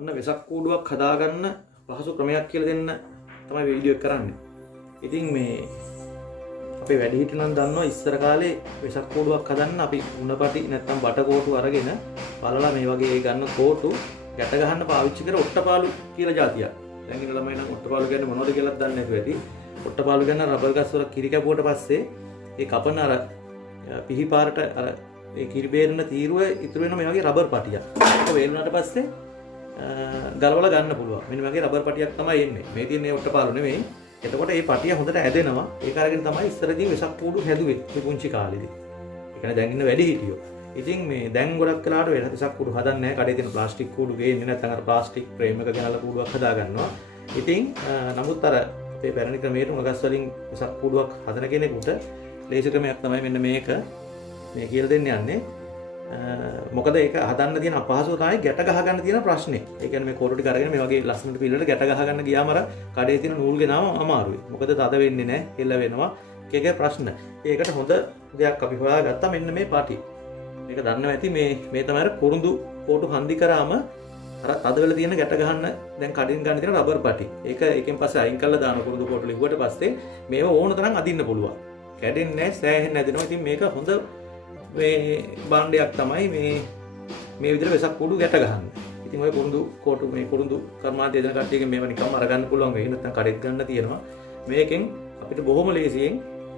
ඔන්න වෙසක් කූඩුවක් හදාගන්න පහසු ක්‍රමයක් කියලා දෙන්න තමයි වීඩියෝ එක කරන්නේ. ඉතින් මේ අපේ වැඩිහිටි නම් දන්නවා ඉස්සර කාලේ වෙසක් කූඩුවක් හදන්න අපි උණපටි නැත්නම් බට කෝටු අරගෙන බලලා මේ වගේ ගන්න කෝටු ගැට ගහන්න පාවිච්චි කර ඔට්ටපාලු කියලා જાතියක්. දැන් ඉන්න ළමයි නම් ඔට්ටපාලු කියන්නේ මොනවද කියලාත් දන්නේ නැතුව ඇති. ඔට්ටපාලු කියන්නේ රබර් ගස් වල කිරි කැපුවට පස්සේ ඒ කපන අර පිහි පාරට අර ඒ කිරි බේරන තීරුව ඉතුරු වෙන මේ වගේ රබර් පටියක්. ඒක වේලුණාට පස්සේ ගලවලා ගන්න පුළුවන්. මෙන්න මේ වගේ රබර් පටියක් තමයි එන්නේ. මේ තියෙන්නේ ඔට්ටපාලු නෙමෙයි. එතකොට මේ පටිය හොඳට ඇදෙනවා. ඒක අරගෙන තමයි ඉස්සරදී වෙසක් කූඩු හැදුවේ මේ පුංචි කාලේදී. ඒ කියන්නේ දැන් ඉන්න වැඩි හිටියෝ. ඉතින් මේ දැන් ගොඩක් වෙලාවට වෙසක් කූඩු හදන්නේ නැහැ. කඩේ තියෙන ප්ලාස්ටික් කූඩු ගේන්නේ නැත්නම් අර ප්ලාස්ටික් ෆ්‍රේම් එක ගෙනල්ලා කූඩුවක් හදා ගන්නවා. ඉතින් නමුත් අර අපේ පැරණි ක්‍රමයට උණගස් වලින් වෙසක් කූඩුවක් හදන කෙනෙකුට ලේසි ක්‍රමයක් තමයි මෙන්න මේක. මේ කියලා දෙන්න යන්නේ. මොකද ඒක හදන්න තියෙන අපහසුව තමයි ගැට ගහ ගන්න තියෙන ප්‍රශ්නේ. ඒ කියන්නේ මේ කෝරු ටික අරගෙන මේ වගේ ලස්සනට පිළිවෙලට ගැට ගහ ගන්න ගියාම අර කඩේ තියෙන නූල් ගෙනාම අමාරුයි. මොකද තද වෙන්නේ නැහැ, එල්ල වෙනවා. එක ප්‍රශ්න. ඒකට හොඳ දෙයක් අපි හොයාගත්තා මෙන්න මේ පාටි. මේක දන්නවා ඇති මේ තමයි අර කුරුඳු කෝටු හන්දි කරාම අර තද වෙලා තියෙන ගැට ගහන්න දැන් කඩින් ගන්න තියෙන රබර් පාටි. ඒක එකෙන් පස්සේ අයින් කරලා දාන කුරුඳු කෝටු ලිව්වට පස්සේ මේව ඕන තරම් අදින්න පුළුවන්. කැඩෙන්නේ නැහැ, සෑහෙන්නේ නැදිනවා. ඉතින් මේක හොඳ මේ භාණ්ඩයක් තමයි මේ විදිහට වෙසක් කූඩු ගැට ගන්න. ඉතින් ඔය කුරුඳු කෝටු මේ කුරුඳු කර්මාන්තය දෙන කට්ටියගෙන් මේව නිකම්ම අරගන්න පුළුවන් වෙයි. නැත්නම් කඩෙත් ගන්න තියෙනවා. මේකෙන් අපිට බොහොම ලේසියෙන්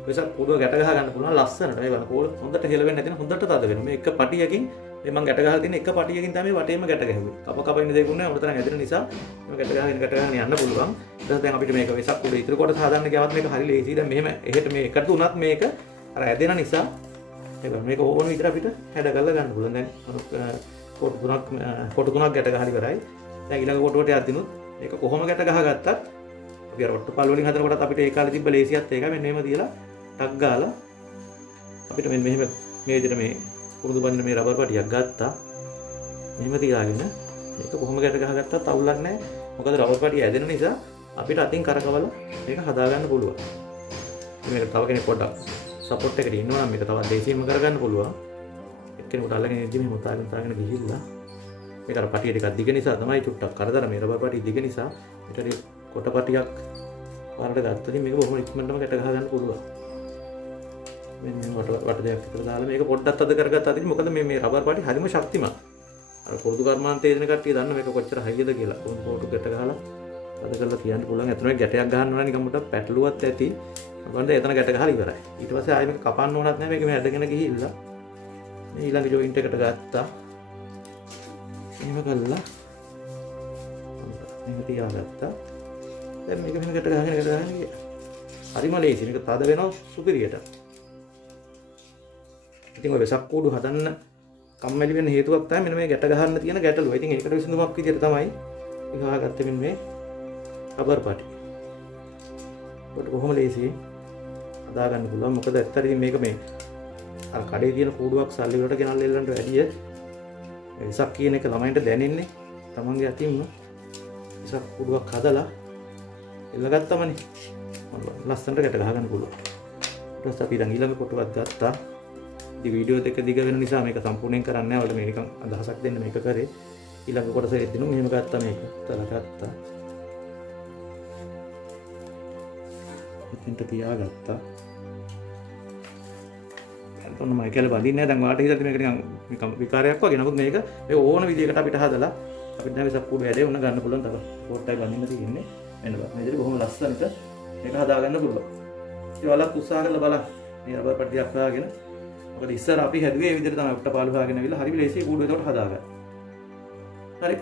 වෙසක් කූඩුව ගැට ගහ ගන්න පුළුවන් ලස්සනට. ඒ වගේ කෝල් හොඳට හෙලවෙන්නේ නැතිනම් හොඳට තද වෙනවා. මේ එක පටියකින් මේ මම ගැට ගහලා තියෙන එක පටියකින් තමයි වටේම ගැට ගැහුවේ. කප ඉන්න දෙයක් නෑ. උඩ තරම් ඇදෙන නිසා මේ ගැට ගහගෙන යන්න පුළුවන්. ඊට පස්සේ දැන් අපිට මේක වෙසක් කූඩු ඉතුරු කොට හදාන්න ගියවත් මේක හරි ලේසියි. දැන් මෙහෙම එහෙට මේ එකට උනත් මේක අර ඇදෙන නිසා මේක ඕන විදිහට අපිට හැඩ කරලා ගන්න පුළුවන්. දැන් කොටු තුනක් ගැට ගහලා ඉවරයි. දැන් ඊළඟ කොටුවට යද්දිනුත් මේක කොහොම ගැට ගහගත්තත් අපි අර ඔට්ටපාල වලින් හදනකොටත් අපිට ඒ කාලේ තිබ්බ ලේසියත් ඒකයි. මෙන්න මෙහෙම තියලා ටක් ගාලා අපිට මෙන්න මෙහෙම මේ විදිහට මේ කුරුඳු බඳින මේ රබර් පටියක් ගත්තා. මෙහෙම තියාගෙන මේක කොහොම ගැට ගහගත්තත් අවුලක් නැහැ. මොකද රබර් පටිය ඇදෙන නිසා අපිට අතින් කරකවලා මේක හදාගන්න පුළුවන්. මේක තව කෙනෙක් පොඩ්ඩක් සපෝට් එකට ඉන්නවා නම් මේක තවත් දේශීයම කරගන්න පුළුවන්. එක්කෙනෙකුට අල්ලගෙන ඉඳි මේ මොතාගෙන ගිහිල්ලා මේක අර පටිය ටිකක් දිග නිසා තමයි චුට්ටක් කරදර මේ රබර් පටිය දිග නිසා ඊට කොට පටියක් පාරට ගත්තොත් මේක බොහොම ඉක්මනටම ගැට ගහ ගන්න පුළුවන්. මෙන්න වට දෙයක් විතර දාලා මේක පොඩ්ඩක් අද කරගත්තා ඉතින් මොකද මේ රබර් පටිය හරිම ශක්තිමත්. අර කුරුදු කර්මාන්තයේ දෙන කට්ටිය දන්න මේක කොච්චර හයියද කියලා. කොටු ගැට ගහලා අද කරලා තියන්න පුළුවන්. අතන ගැටයක් ගහන්න ඕන නිකන් මුට පැටලුවත් ඇති. මොකද එතන ගැට ගහලා ඉවරයි. ඊට පස්සේ ආයෙ මේක කපන්න ඕනත් නැහැ. මේක මේ ඇදගෙන ගිහිල්ලා මේ ඊළඟ ජොයින්ට් එකට ගත්තා. එහෙම කළා. මේක තියාගත්තා. දැන් මේක මෙහෙම ගැට ගහගෙන ගියා. හරිම ලේසි. මේක තද වෙනවා සුපිරියට. ඉතින් ඔය වෙසක් කූඩු හදන්න කම්මැලි වෙන හේතුවක් තමයි මෙන්න මේ ගැට ගහන්න තියෙන ගැටලුව. ඉතින් ඒකට විසඳුමක් විදිහට තමයි මේක හොයාගත්තේ මෙන්න මේ රබර් පටි. කොට කොහොම ලේසියෙන් හදා ගන්න පුළුවන්. මොකද ඇත්තටම මේක මේ අර කඩේ තියෙන කූඩුවක් සල්ලි වලට ගෙනල්ලා එල්ලන්න වැඩිය වෙසක් කියන එක ළමයින්ට දැනෙන්නේ තමන්ගේ අතින්ම වෙසක් කූඩුවක් හදලා එල්ලගත්තමනේ ලස්සනට ගැට ගහ ගන්න පුළුවන්. ඊට පස්සේ අපි ඊළඟ කොටුවක් ගත්තා. ඉතින් වීඩියෝ දෙක දිග වෙන නිසා මේක සම්පූර්ණයෙන් කරන්නේ නැහැ. ඔයාලට මේ නිකන් අදහසක් දෙන්න මේක කරේ. ඊළඟ කොටස එද්දිනු මෙහෙම ගත්තා මේක. තල ගත්තා. ඉතින්ට තියාගත්තා. එතන මම කියලා බඳින්නේ නැහැ. දැන් ඔයාලට හිතන්නේ මේක නිකන් විකාරයක් වගේ. නමුත් මේක ඕන විදිහකට අපිට හදලා අපිට දැන් වෙසක් කූඩු වැඩේ උන ගන්න පුළුවන්. තව පොට්ටයි බඳින්න තියෙන්නේ. මෙන්න බලන්න. මේ විදිහට බොහොම ලස්සනට මේක හදා ගන්න පුළුවන්. ඉතින් ඔයාලත් උත්සාහ කරලා බලන්න. මේ රබර් පටියක් හදාගෙන. මොකද ඉස්සර අපි හැදුවේ මේ විදිහට තමයි ඔට්ටපාලු හදාගෙන අවිලා හරි ලේසියි කූඩු ඒකට හදාගන්න. හරි.